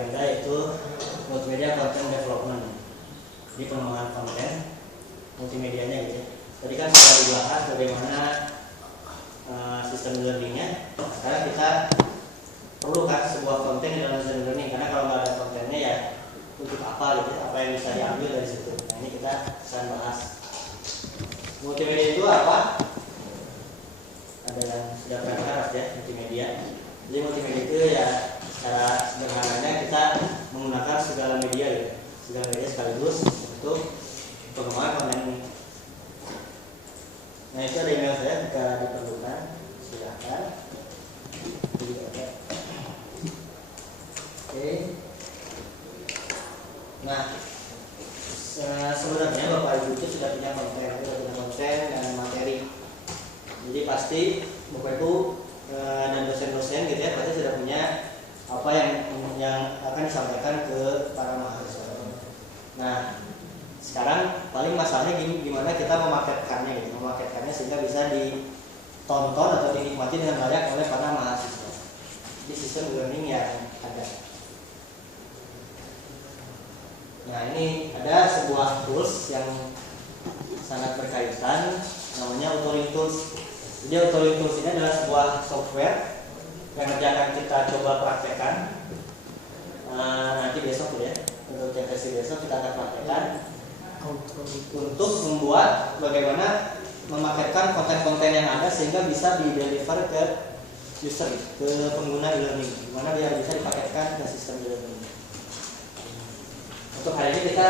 agenda yaitu multimedia content development. Di pengembangan konten multimedianya gitu ya. Tadi kan sudah dibahas bagaimana sistem learningnya. Sekarang kita perlu kan sebuah konten di dalam sistem learning, karena kalau nggak ada kontennya ya untuk apa gitu, apa yang bisa diambil dari situ. Nah ini kita akan bahas. Multimedia itu apa? Ada yang sudah pernah dengar ya, multimedia. Jadi multimedia itu ya secara sederhananya kita menggunakan segala media gitu, segala media sekaligus untuk pengembangan konten ini. Nah itu ada email saya jika diperlukan, silakan. Oke. Nah sebenarnya Bapak Ibu itu sudah punya konten dan materi. Jadi pasti Bapak Ibu dan dosen-dosen gitu ya pasti sudah punya apa yang akan disampaikan ke para mahasiswa. Nah sekarang paling masalahnya gimana kita memaketkannya gitu, sehingga bisa ditonton atau dinikmati dengan layak oleh para mahasiswa di sistem learning yang ada. Nah ini ada sebuah tools yang sangat berkaitan, namanya Authoring Tools. Jadi Authoring Tools ini adalah sebuah software yang nanti akan kita coba praktekkan nanti besok ya, untuk versi besok kita akan praktekkan untuk membuat bagaimana memaketkan konten-konten yang ada sehingga bisa di-deliver ke user, ke pengguna e-learning, gimana biar bisa dipaketkan ke sistem e-learning. Untuk hari ini kita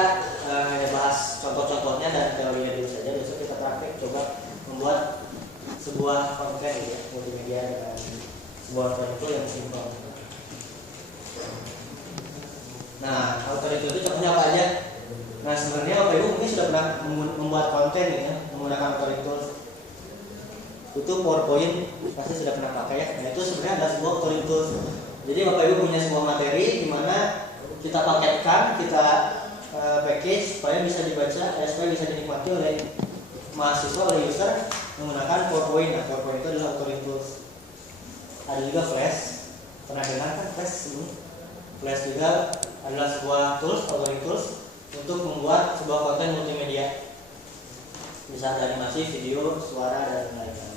hanya bahas contoh-contohnya dan teorinya dulu saja. Besok kita praktek coba membuat sebuah konten ya, multimedia dengan sebuah konten yang simpel. Nah, Authoring Tools itu contohnya apa aja? Nah, sebenarnya Bapak Ibu mungkin sudah pernah membuat konten ya, menggunakan Authoring Tools. Itu PowerPoint pasti sudah pernah pakai ya. Nah, itu sebenarnya adalah sebuah Authoring Tools. Jadi Bapak Ibu punya sebuah materi di mana kita paketkan, kita package supaya bisa dibaca, supaya bisa dinikmati oleh mahasiswa, oleh user menggunakan PowerPoint. Nah, PowerPoint itu adalah Authoring Tools. Ada juga Flash. Pernah dengar kan Flash sebelum? Flash juga adalah sebuah tools, Authoring Tools untuk membuat sebuah konten multimedia. Bisa ada animasi, video, suara dan lain-lain.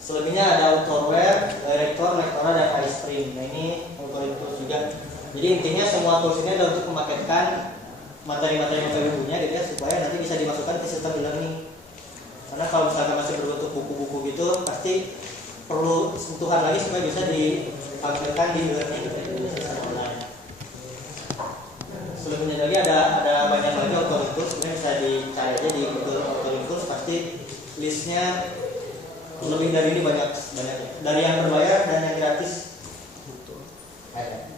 Selebihnya ada Authorware, Director, Lectora, dan iStream. Nah ini Authoring Tools juga. Jadi intinya semua tools ini adalah untuk memaketkan materi-materi yang Bapak punya gitu ya, supaya nanti bisa dimasukkan ke sistem e-learning. Karena kalau misalkan masih berbentuk buku-buku gitu, pasti perlu sentuhan lagi supaya bisa diaplikasikan di e-learning gitu, di sistem online. Selebihnya lagi ada banyak lagi Authoring Tools, sebenarnya bisa dicari aja di Google Authoring Tools, pasti listnya lebih dari ini banyak ya. Dari yang berbayar dan yang gratis. Ada.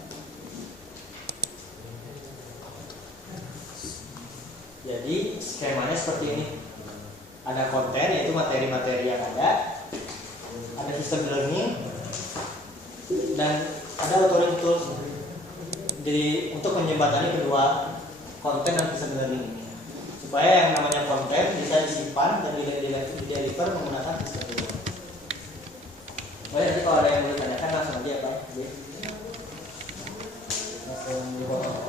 Jadi skemanya seperti ini. Ada konten, yaitu materi-materi yang ada sistem learning, dan ada Authoring Tools. Jadi untuk menjembatani kedua konten dan sistem learning, supaya yang namanya konten bisa disimpan dan dideliver menggunakan sistem learning. Baik, nanti kalau ada yang mau ditanyakan langsung aja Pak. Langsung dipotong.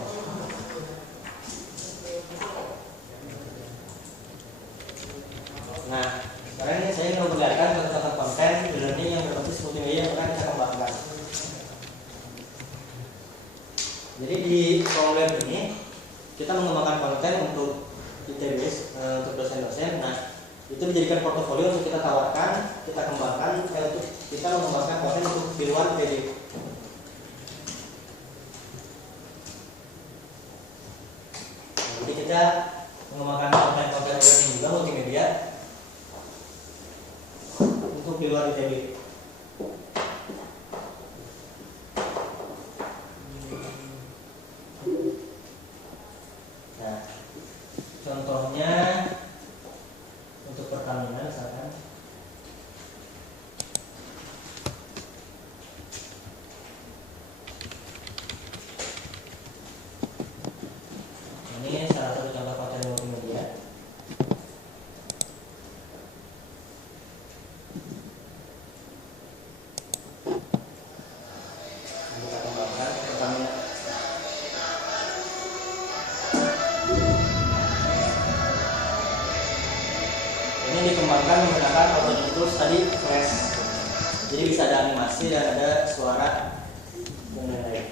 Nah, sekarang ini saya ingin memperlihatkan tentang konten e-learning yang berbasis multimedia yang akan kita kembangkan. Jadi di program ini kita mengembangkan konten untuk ITBS, untuk dosen-dosen. Nah, itu dijadikan portofolio untuk kita tawarkan, kita kembangkan, untuk kita mengembangkan konten untuk di luar ITB. Nah, jadi kita mengembangkan konten-konten e-learning juga multimedia untuk di luar ITB. Nah, contohnya untuk Pertamina misalkan. Ini salah satu contoh konten multimedia. akan menggunakan Auto Tools tadi flash. Jadi bisa ada animasi dan ada suara dan lain-lain.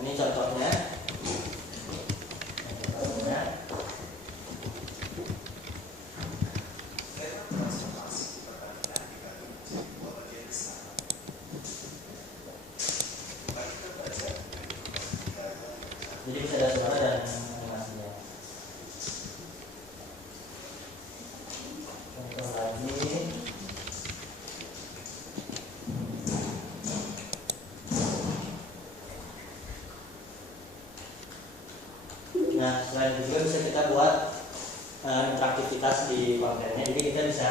Ini contohnya. Jadi bisa ada suara dan animasinya. Contoh lagi. Nah, selain itu juga bisa kita buat interaktivitas di kontennya. Jadi kita bisa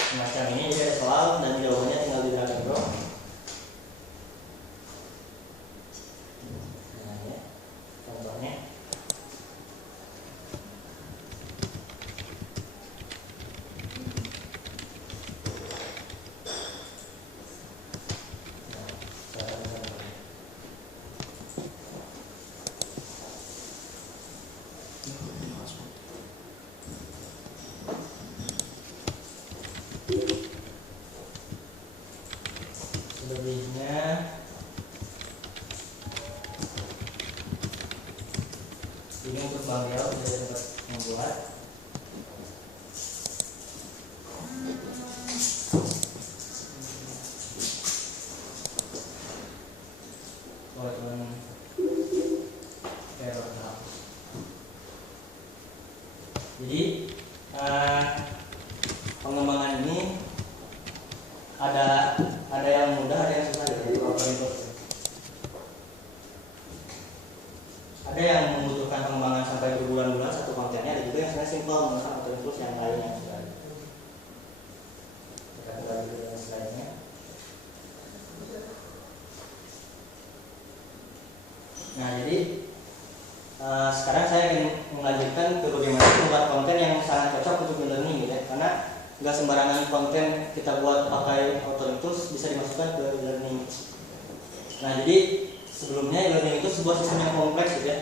semacam ini, jadi ada soal dan jawabannya tinggal di drag and drop. Nah, ya, contohnya. Selebihnya ini untuk Bang Riau sudah dapat membuat. Error. Jadi pengembangan ini ada yang mudah, ada yang susah gitu. Ada yang membutuhkan pengembangan sampai berbulan-bulan satu kontennya, ada juga yang sebenarnya simpel menggunakan Auto Tools yang lainnya. Kita kembali ke slide-nya. Nah, jadi sekarang saya ingin melanjutkan ke bagaimana membuat konten yang sangat cocok untuk e-learning gitu ya. Karena nggak sembarangan konten kita buat pakai Auto Tools bisa dimasukkan ke e-learning. Nah, jadi sebelumnya e-learning itu sebuah sistem yang kompleks gitu ya.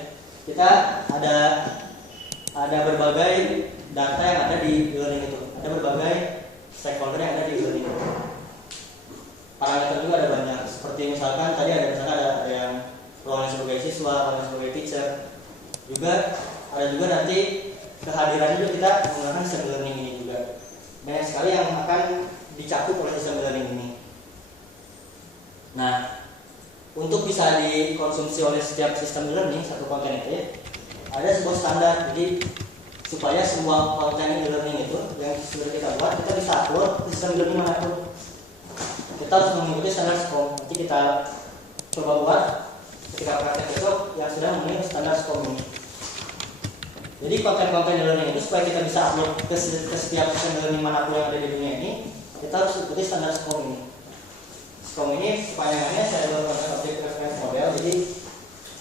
Kita ada berbagai data yang ada di e-learning itu. Ada berbagai stakeholder yang ada di e-learning itu. Parameter juga ada banyak. Seperti misalkan tadi ada yang role sebagai siswa, role sebagai teacher. Ada juga nanti kehadiran juga kita menggunakan sistem e-learning ini juga. Banyak sekali yang akan dicakup oleh sistem e-learning ini. Nah, untuk bisa dikonsumsi oleh setiap sistem e-learning satu konten itu ya, ada sebuah standar. Jadi supaya semua konten e-learning itu yang sudah kita buat kita bisa upload ke sistem e-learning manapun. Kita harus mengikuti standar SCORM. Nanti kita coba buat ketika praktek besok yang sudah memenuhi standar SCORM ini. Jadi konten-konten e-learning itu supaya kita bisa upload ke setiap sistem e-learning manapun yang ada di dunia ini, kita harus ikuti standar SCORM ini. SCORM ini kepanjangannya Shareable Content Object Reference Model. Jadi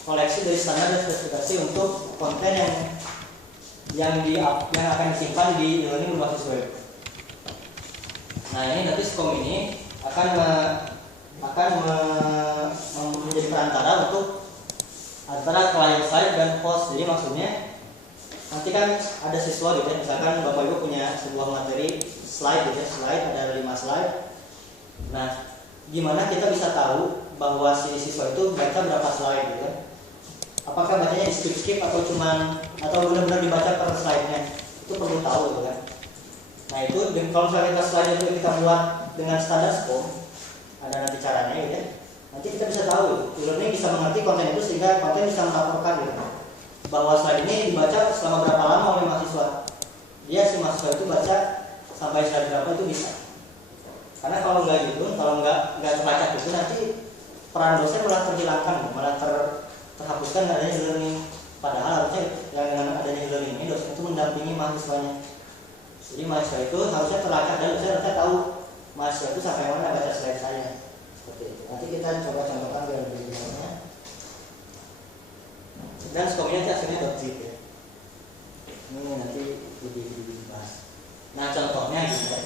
koleksi dari standar dan spesifikasi untuk konten yang akan disimpan di e-learning berbasis web. Nah, ini nanti SCORM ini akan menjadi perantara untuk antara client side dan host. Jadi maksudnya nanti kan ada siswa gitu ya, misalkan Bapak Ibu punya sebuah materi slide gitu ya, ada 5 slide. Nah, gimana kita bisa tahu bahwa si siswa itu baca berapa slide gitu ya? Apakah bacanya di skip atau benar-benar dibaca per slide-nya? Itu perlu tahu gitu kan. Nah, itu kalau misalnya kita slide itu kita buat dengan standar SCORM, ada nanti caranya gitu ya. Nanti kita bisa tahu, e-learning bisa mengerti konten itu sehingga konten bisa melaporkan gitu bahwa slide ini dibaca selama berapa lama oleh mahasiswa. Dia si mahasiswa itu baca sampai slide berapa itu bisa. Karena kalau nggak gitu, kalau nggak terbaca itu nanti peran dosen malah terhilangkan, malah terhapuskan adanya e-learning. Padahal harusnya dengan adanya e-learning ini dosen itu mendampingi mahasiswanya. Jadi mahasiswa itu harusnya terlacak dan dosen harusnya tahu mahasiswa itu sampai mana baca slide saya. Seperti itu. Nanti kita coba contohkan biar lebih jelasnya. Dan SCORM-nya hasilnya .zip ya. Ini nanti lebih dibahas. Nah contohnya gitu ya.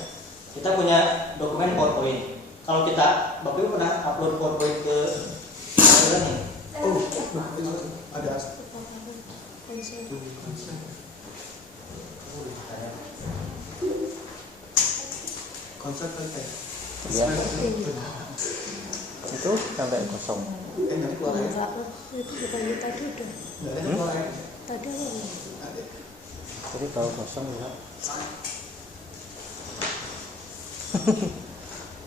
Kita punya dokumen PowerPoint. Kalau kita, Bapak Ibu pernah upload PowerPoint ke e-learning? Oh, ada konsep kan? Ya. Itu sampai kosong. Nanti keluar ya? Itu bukannya tadi udah. Nggak ada keluar ya? Tadi apa? Ada. Jadi kalau kosong ya.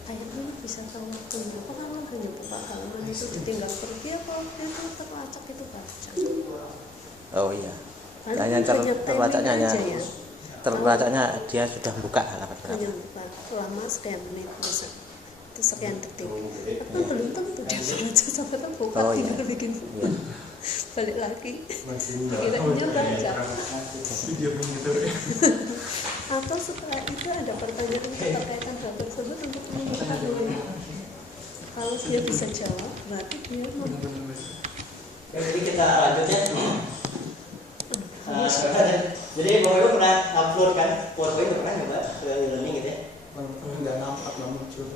Kayaknya bisa tahu waktunya. Apa kan punya Pak halaman itu ditinggal pergi apa itu terlacak itu baca. Oh iya. Kan Hanya punya terlacaknya timing hanya aja ya. terlacaknya dia sudah buka halaman berapa. Hanya buka lama sekian menit bisa. Itu sekian detik. Apa belum tentu dia baca sampai kan buka Oh, iya. tinggal bikin Iya. balik lagi. Kira-kira baca. Video gitu ya. Atau setelah itu ada pertanyaan terkaitan hal tersebut untuk mengetahui. Kalau dia bisa jawab, berarti dia mau. Oke, jadi kita lanjut ya. Jadi Bapak Ibu pernah upload kan PowerPoint, pernah nyoba ke e-learning gitu ya? Nggak nampak, nggak muncul.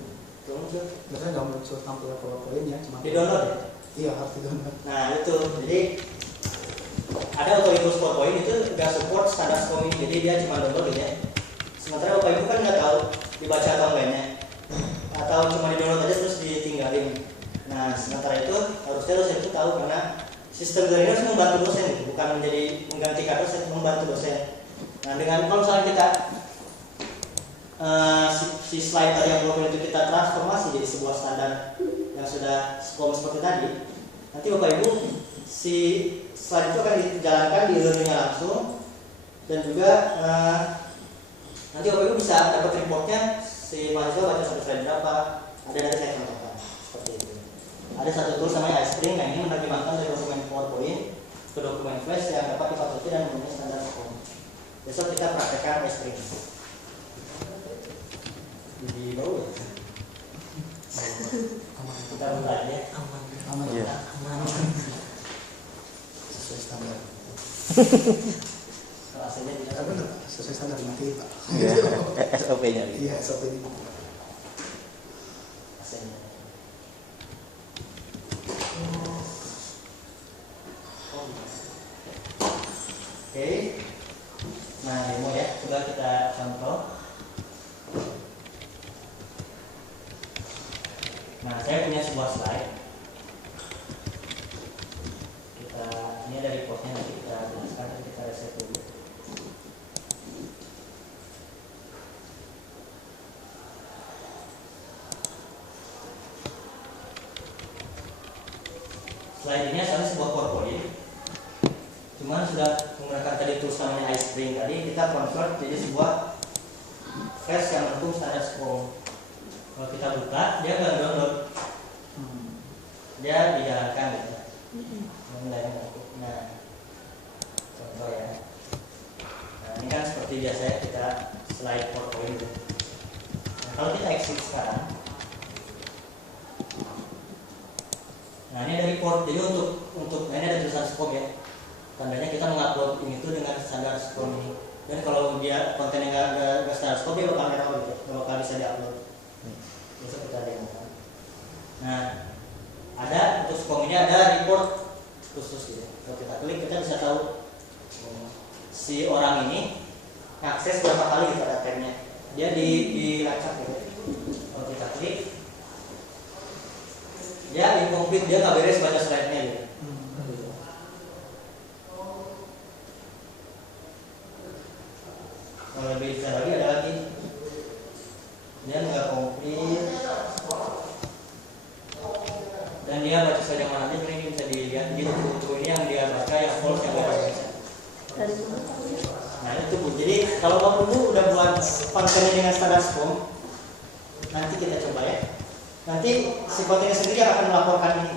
Belum muncul. Biasanya nggak muncul tampil PowerPoint ya, cuma Di download ya? iya harus di download. Nah itu, jadi ada otoritas PowerPoint itu nggak support standar SCOM ini, jadi dia cuma download gitu ya. Sementara Bapak Ibu kan nggak tahu dibaca atau enggaknya, atau cuma di download aja terus ditinggalin. Nah sementara itu harusnya dosen itu tahu, karena sistem dari harus membantu dosen gitu, bukan menjadi menggantikan dosen, membantu dosen. Nah dengan kalau misalnya kita si slide tadi yang PowerPoint itu kita transformasi jadi sebuah standar yang sudah SCOM seperti tadi, nanti Bapak Ibu si slide itu akan dijalankan di e-learningnya langsung, dan juga nanti Bapak Ibu bisa dapat reportnya si mahasiswa baca sampai slide berapa. Ada dari saya contohkan seperti itu. Ada satu tool namanya iSpring. Nah ini menerjemahkan dari dokumen PowerPoint ke dokumen Flash yang dapat dipatuhi dan memenuhi standar SCOM. Besok kita praktekkan iSpring. Jadi bau ya. Kita buka aja. Aman. Iya. Sesuai standar. Kalau hasilnya tidak Tapi benar, sesuai standar nanti Pak. Iya. SOP-nya gitu. Iya, SOP ini. hasilnya. Oke. Nah demo ya, coba kita contoh. Nah saya punya sebuah slide. Ini ada reportnya, nanti kita jelaskan, nanti kita reset dulu. Slide ini asalnya sebuah PowerPoint, cuman sudah menggunakan tadi tools namanya iSpring tadi, kita convert jadi sebuah flash yang mendukung standar SCOM. Kalau kita buka, dia nggak download, dia dijalankan gitu. Nah, contoh ya. Nah, ini kan seperti biasa ya, kita slide PowerPoint gitu. Nah, kalau kita exit sekarang, nah ini ada report. Jadi untuk ini ada tulisan SCOM ya. Tandanya kita mengupload ini tuh dengan standar SCOM ini. Dan kalau dia kontennya nggak standar SCOM, dia bakal error gitu, nggak bakal bisa diupload. Besok kita demokan. Nah, ada untuk SCOM ini ada report khusus gitu. Kalau kita klik, kita bisa tahu si orang ini akses berapa kali gitu ada tabnya. Dia dilacak gitu. Kalau kita klik, dia incomplete, dia nggak beres baca slide-nya gitu. Kalau lebih detail lagi ada lagi, dia nggak komplit dan dia baca slide yang mana aja. Ini bisa dilihat gitu. Ini yang dia baca, yang false, yang nggak baca. Dari mana? Nah itu Bu. Jadi kalau Bapak Ibu udah buat kontennya dengan standar SCOM, nanti kita coba ya. Nanti si kontennya sendiri akan melaporkan ini.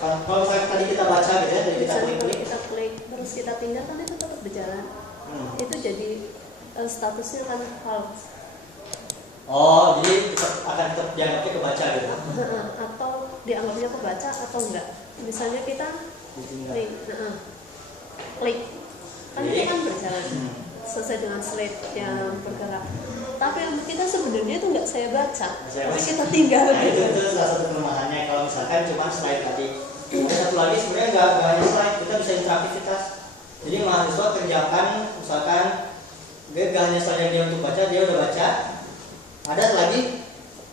Kalau tadi kita baca gitu ya, jadi kita klik-klik. Kita klik terus kita tinggalkan itu tetap berjalan. Itu jadi statusnya kan false. Oh, jadi akan tetap dianggapnya kebaca gitu. Atau dianggapnya kebaca atau enggak. Misalnya kita Ditinggal. klik, klik kan ini kan berjalan. sesuai dengan slide yang bergerak. Tapi untuk kita sebenarnya itu nggak saya baca, tapi kita tinggal. Nah, itu salah satu kelemahannya kalau misalkan cuma slide tadi. Kemudian satu lagi sebenarnya nggak hanya slide, kita bisa interaktivitas. Jadi mahasiswa kerjakan misalkan dia nggak hanya slide yang dia untuk baca, dia udah baca. Ada lagi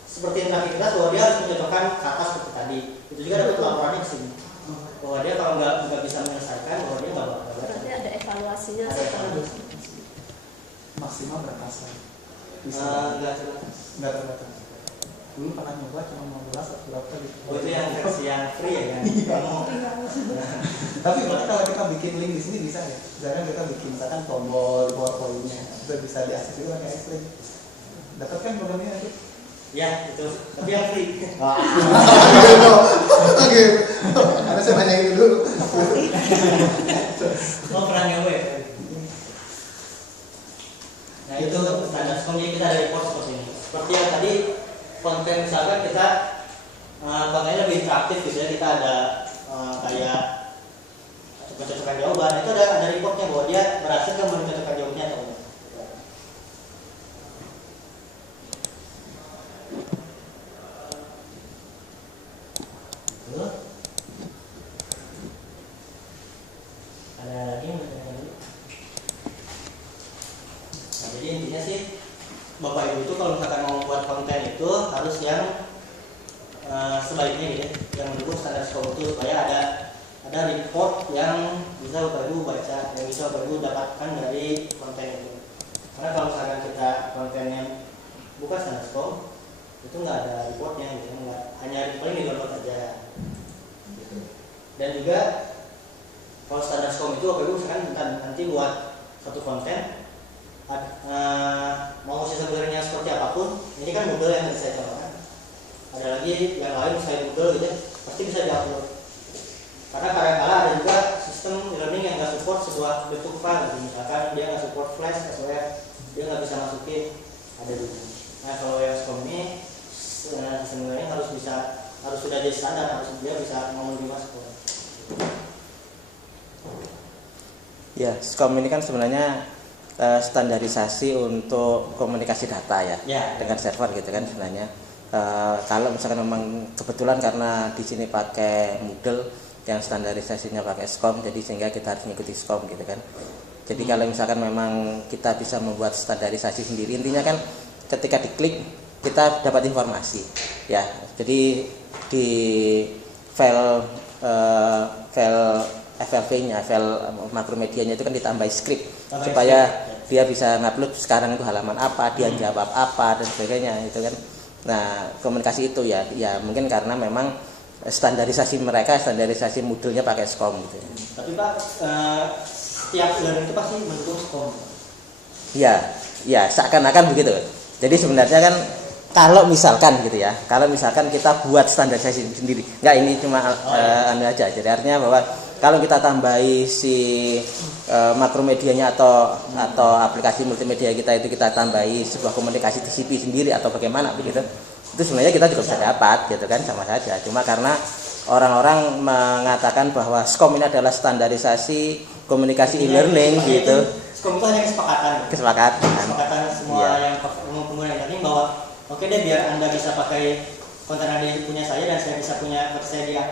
seperti interaktivitas bahwa dia harus mencocokkan kata seperti tadi. Itu juga dapat laporannya di sini. Bahwa dia kalau nggak bisa menyelesaikan, bahwa dia nggak baca. Berarti ada evaluasinya Ada setelah evaluasi. Maksimal berapa slide? Nggak terbatas. Dulu pernah nyoba cuma 15 atau berapa gitu. Oh itu yang versi yang free ya kan? Tapi berarti kalau kita bikin link di sini bisa ya? Misalkan kita bikin misalkan tombol PowerPoint-nya, itu bisa diakses juga pakai X-Link. Dapat kan programnya nanti? Ya itu, tapi yang free. Oke, karena saya tanyain dulu. Lo pernah nyoba ya? Nah itu standar SCOM, jadi kita ada report seperti ini. Seperti yang tadi konten misalkan kita kontennya lebih interaktif gitu ya, kita ada kayak cocokan jawaban, itu ada reportnya bahwa dia berhasil kan mencocokkan jawabannya atau enggak. Ada lagi yang mau tanya? Nah, jadi intinya sih Bapak Ibu itu kalau misalkan mau membuat konten itu harus yang sebaiknya gitu ya, yang mendukung standar SCOM itu supaya ada report yang bisa Bapak Ibu baca, yang bisa Bapak Ibu dapatkan dari konten itu. Karena kalau misalkan kita kontennya bukan standar SCOM itu nggak ada reportnya gitu, nggak, hanya paling di download aja. Gitu. Dan juga kalau standar SCOM itu Bapak Ibu misalkan nanti buat satu konten. Mau sebenarnya seperti apapun, ini kan Moodle yang tadi saya contohkan. Ada lagi yang lain misalnya Moodle gitu, pasti bisa diupload. Karena kadang-kala ada juga sistem e-learning yang nggak support sebuah bentuk file, gitu. Misalkan dia nggak support flash, SWF, dia nggak bisa masukin, ada juga. Nah kalau yang SCOM ini sebenarnya harus sudah jadi standar, harus dia bisa menerima support. Ya, SCOM ini kan sebenarnya standarisasi untuk komunikasi data ya, dengan server gitu kan sebenarnya. Kalau misalkan memang kebetulan karena di sini pakai Moodle yang standarisasinya pakai SCOM, jadi sehingga kita harus mengikuti SCOM gitu kan. Jadi kalau misalkan memang kita bisa membuat standarisasi sendiri, intinya kan ketika diklik kita dapat informasi ya. Jadi di file FLV-nya, file makromedianya itu kan ditambahi script supaya dia bisa ngupload sekarang itu halaman apa, dia jawab apa dan sebagainya itu kan. Nah, komunikasi itu ya mungkin karena memang standarisasi Moodle-nya pakai SCOM gitu ya. Tapi Pak, setiap e-learning itu pasti mendukung SCOM. Ya, seakan-akan begitu. Jadi sebenarnya kan kalau misalkan kita buat standarisasi sendiri, enggak, ini cuma anu aja. Jadi artinya bahwa kalau kita tambahi si makromedianya atau aplikasi multimedia kita itu kita tambahi sebuah komunikasi TCP sendiri atau bagaimana begitu, itu sebenarnya kita juga bisa dapat gitu kan, sama saja. Cuma karena orang-orang mengatakan bahwa SCOM ini adalah standarisasi komunikasi e-learning gitu. SCOM itu hanya kesepakatan semua yang pengguna e-learning bahwa oke deh, biar Anda bisa pakai konten yang punya saya dan saya bisa punya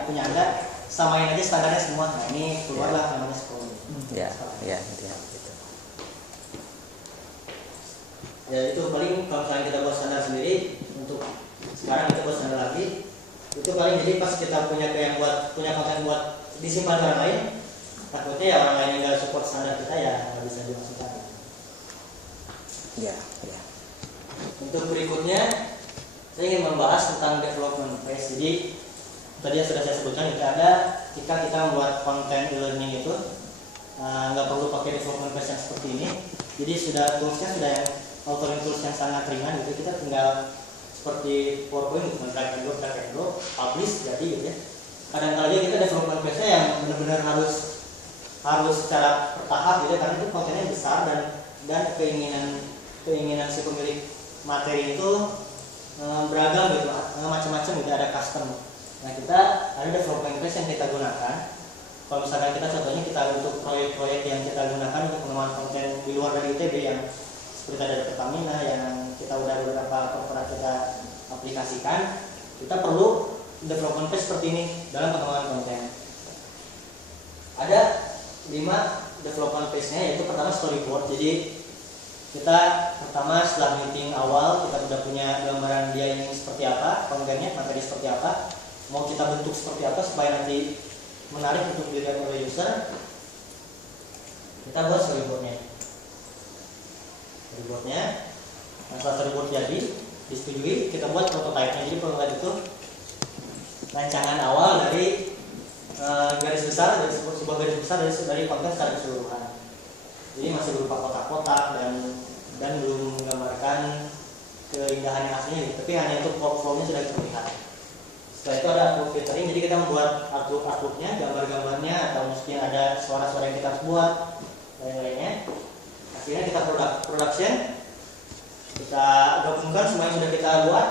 punya Anda, samain aja standarnya semua. Nah ini keluarlah namanya SCOM. Ya, gitu. Ya itu paling kalau misalnya kita buat standar sendiri, untuk sekarang kita buat standar lagi, itu paling jadi pas kita punya konten buat disimpan ke orang lain, takutnya ya orang lain yang nggak support standar kita ya nggak bisa dimasukkan. Ya. Untuk berikutnya saya ingin membahas tentang development phase. Jadi tadi yang sudah saya sebutkan, jika kita membuat konten e-learning itu nggak perlu pakai development phase yang seperti ini. Jadi toolsnya sudah yang authoring tools yang sangat ringan gitu. Kita tinggal seperti PowerPoint gitu, drag and drop, publish jadi gitu ya. Kadang-kadang kita development phase-nya yang benar-benar harus secara bertahap gitu ya, karena itu kontennya besar dan keinginan si pemilik materi itu beragam gitu, macam-macam gitu, ada custom. Nah kita ada development phase yang kita gunakan kalau misalkan kita contohnya kita untuk proyek-proyek yang kita gunakan untuk pengembangan konten di luar dari ITB yang seperti dari Pertamina yang kita udah beberapa pernah kita aplikasikan, kita perlu development phase seperti ini dalam pengembangan konten. Ada 5 development phase-nya, yaitu pertama storyboard. Jadi kita pertama setelah meeting awal kita sudah punya gambaran dia ini seperti apa, kontennya, materi seperti apa, mau kita bentuk seperti apa supaya nanti menarik untuk dilihat oleh user. Kita buat storyboardnya. Nah setelah storyboard jadi disetujui, kita buat prototype-nya. Jadi prototype itu rancangan awal dari garis besar, dari sebuah garis besar dari konten secara keseluruhan. Jadi masih berupa kotak-kotak dan belum menggambarkan keindahan yang aslinya gitu. Tapi hanya untuk workflow-nya sudah terlihat. Setelah itu ada artwork filtering, jadi kita membuat artwork-nya, gambar-gambarnya, atau mungkin ada suara-suara yang kita harus buat dan lain-lainnya. Akhirnya kita production, kita gabungkan semua yang sudah kita buat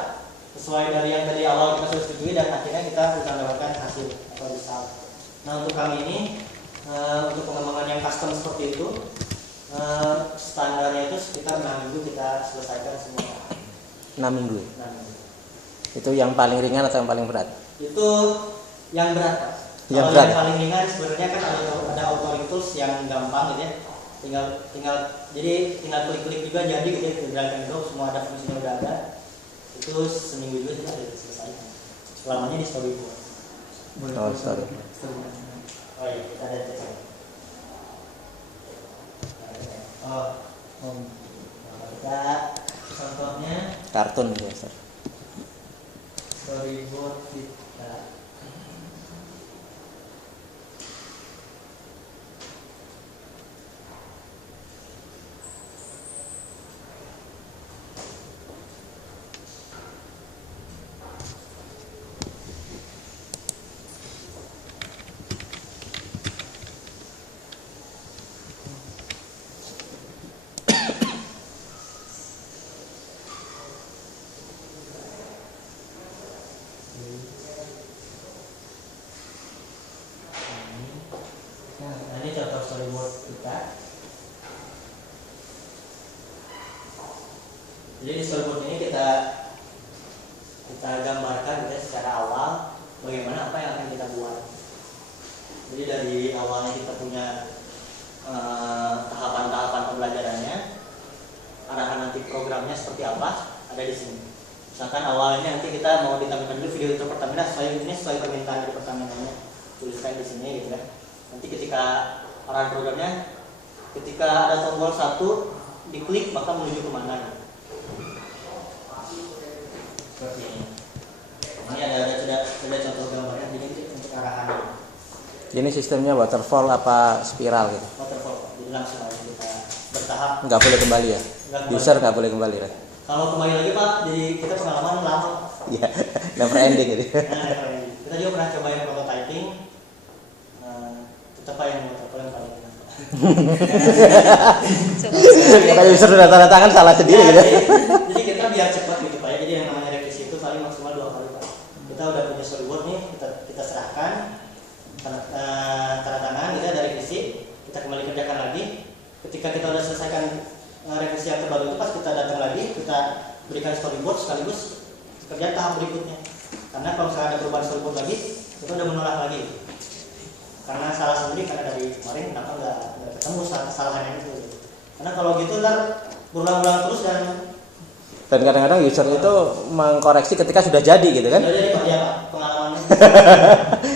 sesuai dari yang tadi awal kita sudah setujui, dan akhirnya kita bisa mendapatkan hasil atau result. Nah untuk kami ini untuk pengembangan yang custom seperti itu, standarnya itu sekitar 6 minggu kita selesaikan semua. 6 minggu. 6 minggu. Itu yang paling ringan atau yang paling berat? Itu yang berat, Pak. Yang Kalau berat. yang paling ringan sebenarnya kan ada authoring tools yang gampang gitu ya. Tinggal klik-klik juga jadi gitu ya, drag and drop, semua ada fungsinya udah ada. Itu seminggu juga sudah selesai. Selamanya di storyboard. Oh, sorry. Oh iya, kita ada cek. Kita contohnya Kartun biasa. storyboard kita. Nah, ini contoh storyboard kita. Jadi di storyboard ini kita gambarkan gitu ya, secara awal bagaimana apa yang akan kita buat. Jadi dari awalnya kita punya tahapan-tahapan pembelajarannya, arahan nanti programnya seperti apa, ada di sini. Misalkan awalnya nanti kita mau ditampilkan dulu video untuk Pertamina sesuai permintaan dari Pertaminanya, tuliskan di sini gitu kan. Nanti ketika arahan programnya, ketika ada tombol 1 diklik maka menuju kemana gitu. Seperti ini. Ini ada contoh gambarnya, jadi untuk arahan. Ini sistemnya waterfall apa spiral gitu? Waterfall, jadi langsung aja kita bertahap. Nggak boleh kembali ya? Nggak kembali. User nggak boleh kembali kan? Kalau kembali lagi Pak, jadi kita pengalaman lama. Iya, never ending gitu. Nah, kita juga pernah coba yang prototyping. Tetap yang waterfall yang paling enak. Kayak user udah tanda tangan salah sendiri gitu. Jadi kita biar cepat gitu Pak ya. Jadi yang namanya revisi itu paling maksimal 2 kali Pak. Kita udah punya storyboard nih, kita serahkan tanda tangan, kita ada revisi, kita kembali kerjakan lagi. Ketika kita udah selesaikan revisi yang terbaru itu, pas kita datang lagi, kita berikan storyboard sekaligus kerjaan tahap berikutnya. Karena kalau misalnya ada perubahan storyboard lagi, kita udah menolak lagi. Karena salah sendiri, karena dari kemarin kenapa nggak ketemu kesalahannya itu. Karena kalau gitu ntar berulang-ulang terus dan kadang-kadang user itu mengkoreksi ketika sudah jadi gitu kan? jadi Pak ya Pak, pengalaman.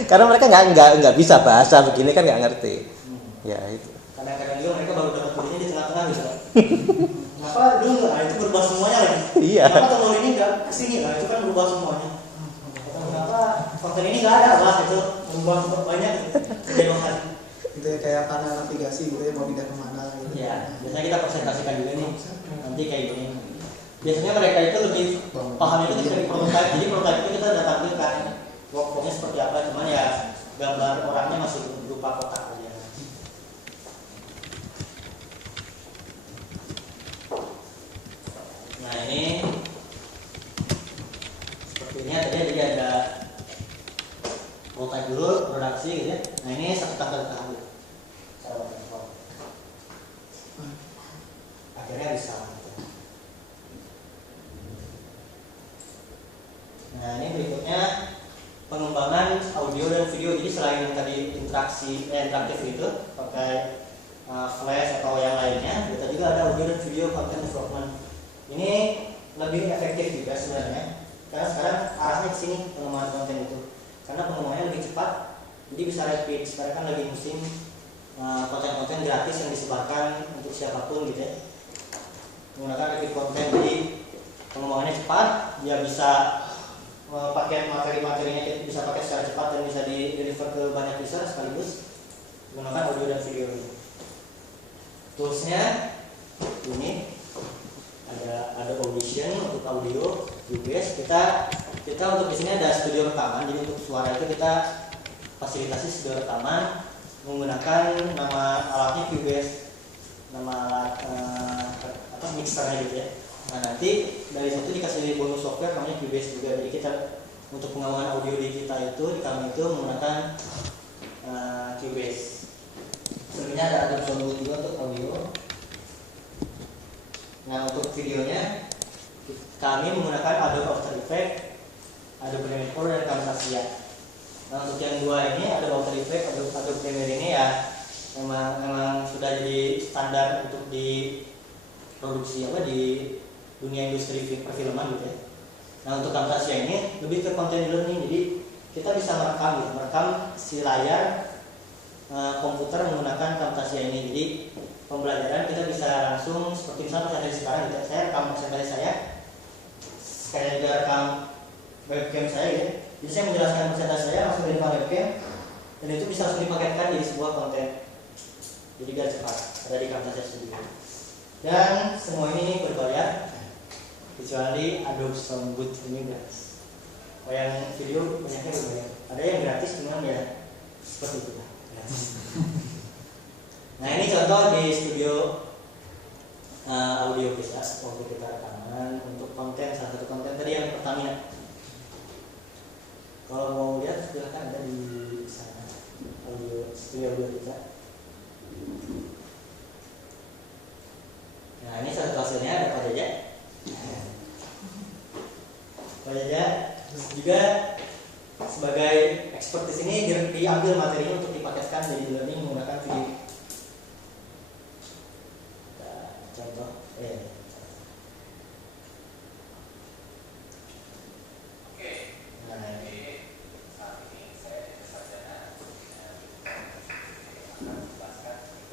Karena mereka nggak bisa bahasa begini kan, nggak ngerti. Ya itu. Kadang-kadang juga mereka baru dapat tulisnya di tengah-tengah gitu. Kenapa dulu itu berubah semuanya lagi? Iya. Kenapa tombol ini nggak kesini? Nah itu kan berubah semuanya. Kenapa konten ini nggak ada? Wah itu berubah banyak kejenuhan. Itu ya kayak panel navigasi gitu ya, mau pindah kemana gitu. Ya, biasanya kita presentasikan juga nih. Nanti kayak gini. Biasanya mereka itu lebih paham itu dari prototype. Jadi prototype itu kita udah tampilkan workflow-nya seperti apa. Cuman ya gambar orangnya masih berupa kotak aja. Nah ini seperti ini tadi ada prototype dulu produksi gitu ya. Nah ini satu tahap cara waterfall. Akhirnya bisa gitu. Nah ini berikutnya pengembangan audio dan video. Jadi selain tadi interaktif itu pakai flash atau yang lainnya, kita juga ada audio dan video content development. Ini lebih efektif juga sebenarnya, karena sekarang arahnya ke sini pengembangan konten itu, karena pengembangannya lebih cepat, jadi bisa rapid. Sekarang kan lagi musim konten-konten gratis yang disebarkan untuk siapapun gitu ya, menggunakan rapid konten. Jadi pengembangannya cepat, dia bisa paket materi-materinya kita bisa pakai secara cepat dan bisa di-deliver ke banyak user sekaligus menggunakan audio dan video. Toolsnya ini ada Audition untuk audio, Cubase. Kita untuk di sini ada studio rekaman. Jadi untuk suara itu kita fasilitasi studio rekaman menggunakan nama alatnya Cubase, nama alat mixernya gitu ya. Nah nanti dari situ dikasih bonus software namanya Cubase juga. Jadi kita untuk pengembangan audio di kita itu di kami itu menggunakan Cubase. Sebenarnya ada Adobe Songbird juga untuk audio. Nah untuk videonya kami menggunakan Adobe After Effects, Adobe Premiere Pro dan Camtasia. Nah untuk yang dua ini Adobe After Effects, Adobe Premiere ini ya memang sudah jadi standar untuk diproduksi di dunia industri perfilman gitu ya. Nah untuk Camtasia ini lebih ke content learning, jadi kita bisa merekam si layar komputer menggunakan Camtasia ini. Jadi pembelajaran kita bisa langsung seperti misalnya presentasi sekarang gitu. Saya rekam presentasi saya juga rekam webcam saya gitu. Jadi saya menjelaskan presentasi saya langsung dari webcam dan itu bisa langsung dipaketkan jadi sebuah konten. Jadi biar cepat, ada di Camtasia sendiri. Dan semua ini berbayar kecuali Adobe Songbird ini gratis. Oh yang video banyaknya berbayar. Ada yang gratis cuman ya seperti itu lah. Nah ini contoh di studio audio kita waktu kita rekaman untuk konten, salah satu konten tadi yang Pertamina. Kalau mau lihat silahkan ada di sana studio audio kita. Nah ini satu hasilnya ada Pak Jaja. Pak Jaja juga sebagai expert di sini diambil materinya untuk dipaketkan jadi learning menggunakan video. Contoh,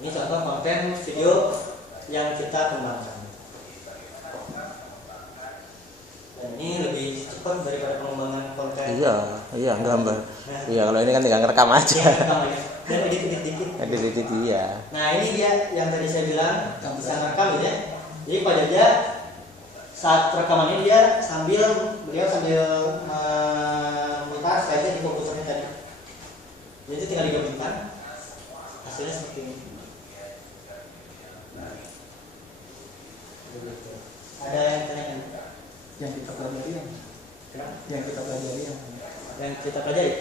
ini contoh konten video yang kita kembangkan. Dan ini lebih cepat daripada pengembangan konten. Iya, gambar. Iya, kalau ini kan tinggal ngerekam aja. Dan edit dikit. Edit iya. Nah ini dia yang tadi saya bilang bisa ngerekam gitu ya. Jadi Pak Jaja saat rekaman ini beliau sambil memutar slide di komputernya tadi. Jadi itu tinggal digabungkan, hasilnya seperti ini. Ada yang tanyakan? Yang kita pelajari yang Yang kita pelajari. Yang kita pelajari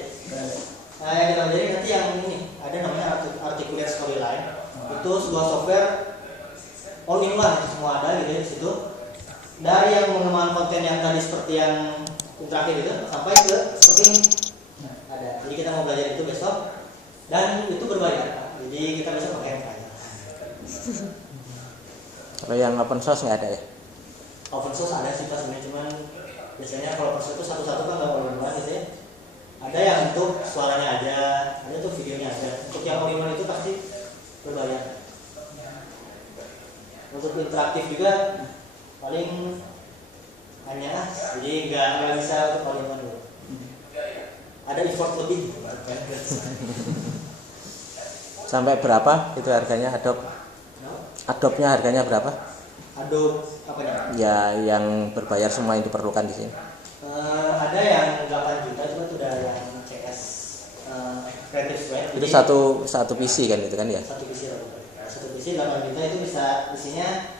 nanti yang ini ada namanya Articulate Storyline. Itu sebuah software all in one, semua ada gitu ya di situ. Dari yang mengembangkan konten yang tadi seperti yang interaktif itu sampai ke seperti ini. Ada. Jadi kita mau belajar itu besok dan itu berbayar. Jadi kita besok pakai yang bayar. Kalau yang open source nggak ada ya? Open source ada sih Pak sebenarnya, cuman biasanya kalau open source itu satu-satu kan nggak all-in-one gitu ya. Ada yang untuk suaranya aja, ada untuk videonya aja. Untuk yang all-in-one itu pasti berbayar. Untuk interaktif juga paling hanya jadi nggak bisa untuk all-in-one dulu. Ada effort lebih. Sampai berapa itu harganya Adobe-nya harganya berapa? Adobe apa nih? Ya yang berbayar semua yang diperlukan di sini. Ada yang 8 juta cuma itu udah yang CS Creative Suite. Itu satu PC kan itu kan ya? Satu PC 8 juta itu bisa isinya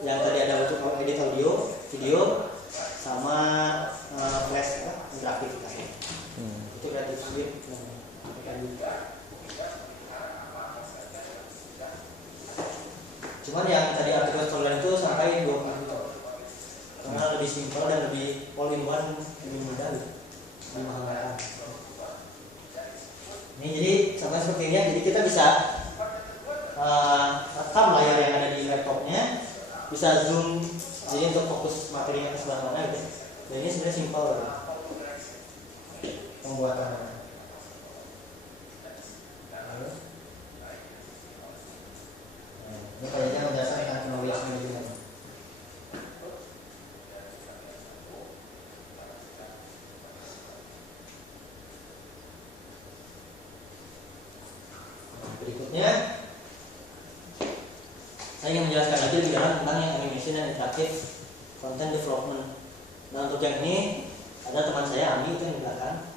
yang tadi ada untuk edit audio, video sama flash interaktif. Itu itu Creative Suite namanya. Cuman yang tadi artikel storyline itu sampai 2 kali gitu. Karena lebih simpel dan lebih all in one, lebih mudah gitu. Lebih mahal. Ini jadi sampai seperti ini, jadi kita bisa rekam layar yang ada di laptopnya, bisa zoom jadi untuk fokus materinya ke sebelah mana gitu. Dan ini sebenarnya simpel pembuatannya. Ini kayaknya menjelasan tentang knowledge management. Berikutnya saya ingin menjelaskan lagi lebih dalam tentang yang animation dan interactive content development. Nah untuk yang ini ada teman saya Ami itu yang di belakang,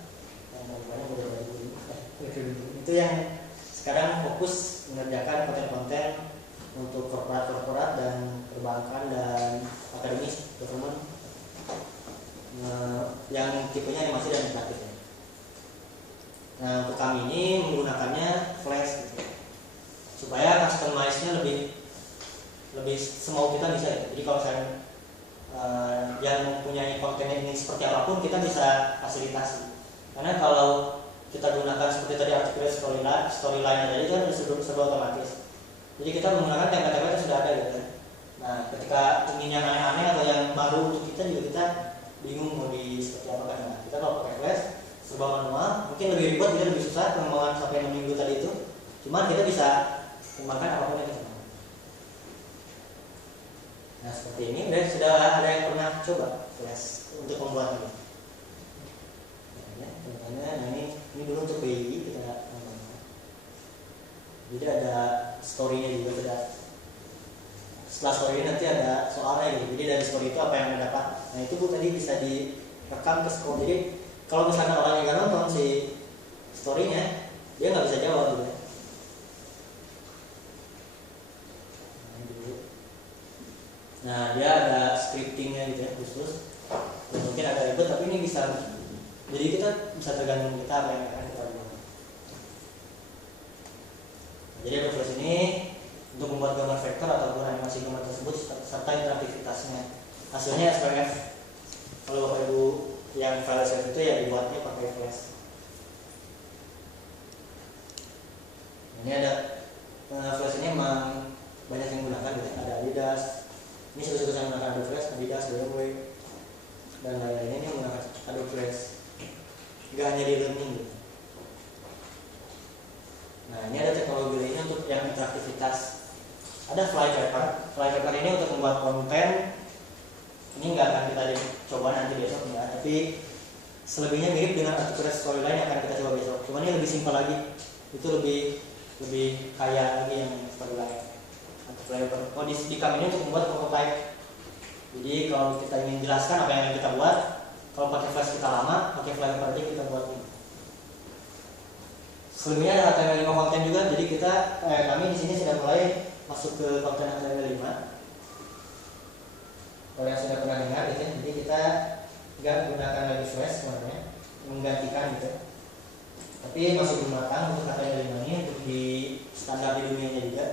itu yang sekarang fokus mengerjakan konten-konten untuk korporat dan perbankan dan akademis government yang tipenya animasi dan interaktif. Nah untuk kami ini menggunakannya Flash gitu, supaya customize-nya lebih semau kita bisa. Jadi kalau saya yang mempunyai kontennya ini seperti apapun kita bisa fasilitasi. Karena kalau kita gunakan seperti tadi artikel storyline tadi itu kan serba otomatis. Jadi kita menggunakan template-template yang sudah ada gitu kan. Nah ketika ingin yang aneh-aneh atau yang baru untuk kita juga kita bingung mau di seperti apa kan. Nah, kita kalau pakai Flash serba manual, mungkin lebih ribet, kita lebih susah pengembangan sampai 6 minggu tadi itu. Cuman kita bisa kembangkan apapun yang kita mau. Nah seperti ini, dan sudah ada yang pernah coba Flash untuk membuat ini. Contohnya, nah ini dulu untuk BI kita nonton. Jadi ada story-nya juga sudah. Setelah story nanti ada soalnya gitu. Jadi dari story itu apa yang Anda dapat. Nah itu Bu tadi bisa direkam ke scroll. Jadi kalau misalnya orang yang nggak nonton si story-nya, dia nggak bisa jawab gitu. Nah dia ada scriptingnya gitu ya khusus. Ya, mungkin agak ribet tapi ini bisa. Jadi kita bisa tergantung kita apa yang akan kita buat. Jadi ada Flash ini untuk membuat gambar vektor ataupun animasi gambar tersebut serta interaktivitasnya. Hasilnya SPF. Kalau Bapak Ibu yang file save itu ya dibuatnya pakai Flash. Ini ada Flash ini memang banyak yang menggunakan, ada Adidas. Ini sudah yang menggunakan Adobe Flash, Adidas, BMW, dan lain-lainnya ini menggunakan Adobe Flash. Nggak hanya di learning gitu. Nah ini ada teknologi lainnya untuk yang interaktivitas. Ada Flypaper ini untuk membuat konten. Ini nggak akan kita coba nanti besok ya, tapi selebihnya mirip dengan artikel storyline yang akan kita coba besok. Cuma ini lebih simpel lagi, itu lebih kaya lagi yang storyline. Flypaper. Oh di kami ini untuk membuat prototype. Jadi kalau kita ingin jelaskan apa yang kita buat, kalau pakai Flash kita lama, pakai Flypaper aja kita buat ini. Selebihnya ada HTML5 konten juga, jadi kami di sini sudah mulai masuk ke konten HTML5. Kalau yang sudah pernah dengar gitu ya, jadi kita nggak gunakan lagi Flash sebenarnya, menggantikan gitu. Tapi masih menggunakan untuk HTML5 ini untuk di standar di dunianya juga.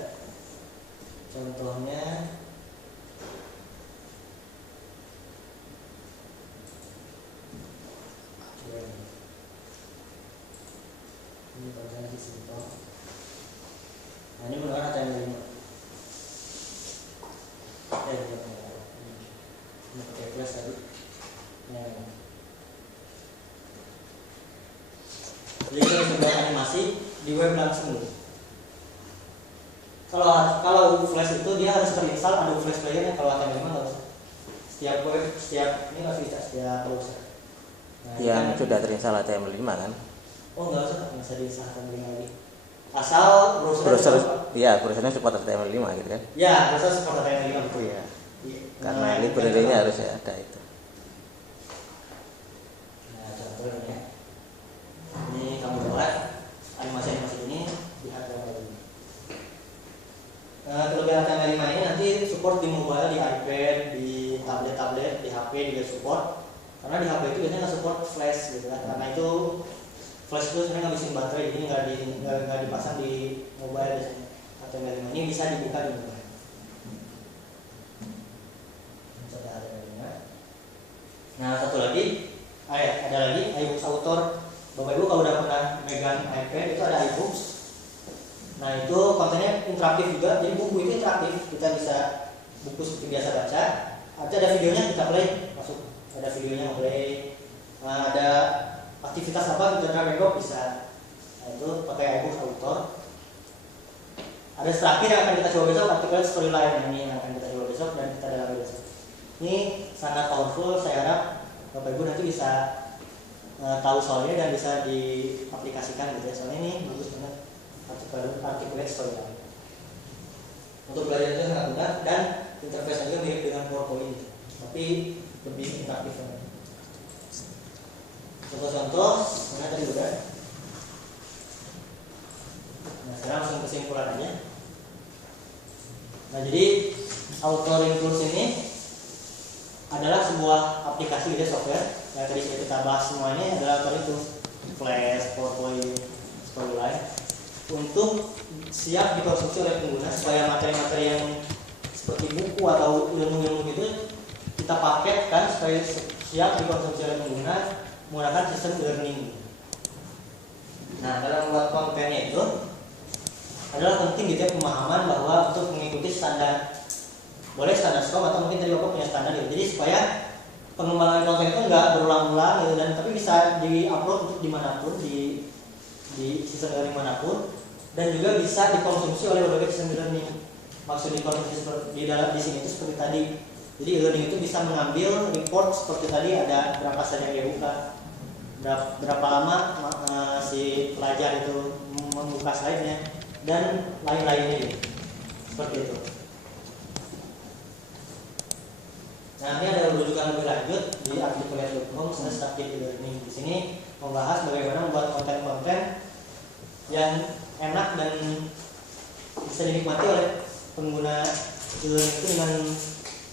Contohnya ini konten di simple. Nah ini menggunakan HTML5. Ini pakai Flash tadi. Nah, jadi kita bisa buat animasi di web langsung. Kalau Flash itu dia harus terinstall Adobe Flash Player-nya, kalau HTML5 nggak usah. Setiap web, ini nggak bisa setiap browser. Nah, yang sudah terinstall HTML5 kan? Oh nggak usah diinstal HTML5 lagi. Asal browser ya browsernya support HTML5 gitu kan? Ya browser support HTML5 betul ya. Iya. Karena library-nya harus ada itu. Nah contohnya ini kamu buat animasi ini di HTML5. Kelebihan HTML5 ini nanti support di mobile, di iPad, di tablet, di HP juga support. Karena di HP itu biasanya nggak support Flash gitu kan. Karena itu flash itu sebenarnya ngabisin baterai, jadi nggak dipasang di mobile biasanya atau ini bisa dibuka di mobile. Nah satu lagi, ada lagi iBooks Author. Bapak Ibu kalau udah pernah megang iPad itu ada iBooks. Nah itu kontennya interaktif juga, jadi buku itu interaktif, kita bisa buku seperti biasa baca. Ada videonya kita play, masuk ada videonya play. Nah, ada aktivitas apa kita drag bisa. Nah, itu pakai iBooks Author. Ada terakhir yang akan kita coba besok, artikel storyline ini yang akan kita coba besok dan kita dalami besok. Ini sangat powerful, saya harap Bapak Ibu nanti bisa tahu soalnya dan bisa diaplikasikan gitu ya. Soalnya ini bagus banget articulate storyline. Untuk belajar itu sangat mudah dan interface juga mirip dengan PowerPoint, tapi lebih interaktif. Contoh-contoh, mana tadi udah. Nah sekarang langsung kesimpulan aja. Nah jadi authoring tools ini adalah sebuah aplikasi gitu software yang tadi sudah kita bahas semuanya adalah authoring tools, Flash, PowerPoint, Storyline untuk siap dikonsumsi oleh pengguna supaya materi-materi yang seperti buku atau ilmu-ilmu itu kita paketkan supaya siap dikonsumsi oleh pengguna menggunakan sistem learning. Nah dalam membuat kontennya itu adalah penting gitu ya pemahaman bahwa untuk mengikuti standar, boleh standar Scrum atau mungkin tadi Bapak punya standar gitu. Jadi supaya pengembangan konten itu nggak berulang-ulang gitu, dan tapi bisa di-upload untuk dimanapun di sistem learning manapun dan juga bisa dikonsumsi oleh berbagai sistem learning. Maksud dikonsumsi di dalam di sini itu seperti tadi. Jadi learning itu bisa mengambil report seperti tadi ada berapa saja yang dia buka, berapa lama si pelajar itu membuka slide-nya dan lain-lainnya gitu. Seperti itu. Nah, ini ada rujukan lebih lanjut di articulate.com/subject learning. Di sini membahas bagaimana membuat konten-konten yang enak dan bisa dinikmati oleh pengguna e-learning itu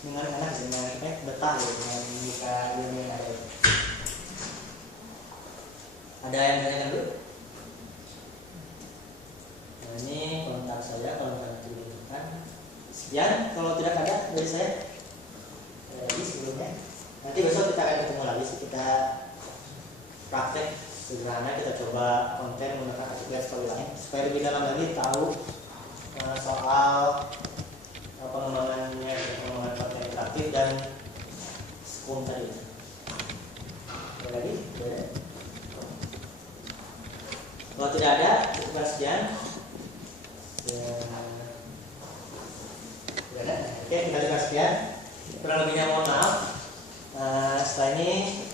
dengan enak, dengan betah gitu, dengan buka ilmu yang ada. Ada yang tanyakan dulu? Nah, ini komentar saya kalau nanti dibutuhkan. Sekian, kalau tidak ada dari saya. Lagi sebelumnya. Nanti besok kita akan ketemu lagi, kita praktek sederhana, kita coba konten menggunakan articulate storyline supaya lebih dalam lagi tahu soal pengembangan konten interaktif dan Scrum tadi. Ada lagi? Boleh. Kalau tidak ada, cukup sekian. Tidak ada. Oke, kita cukup sekian. Kurang lebihnya mohon maaf. Setelah ini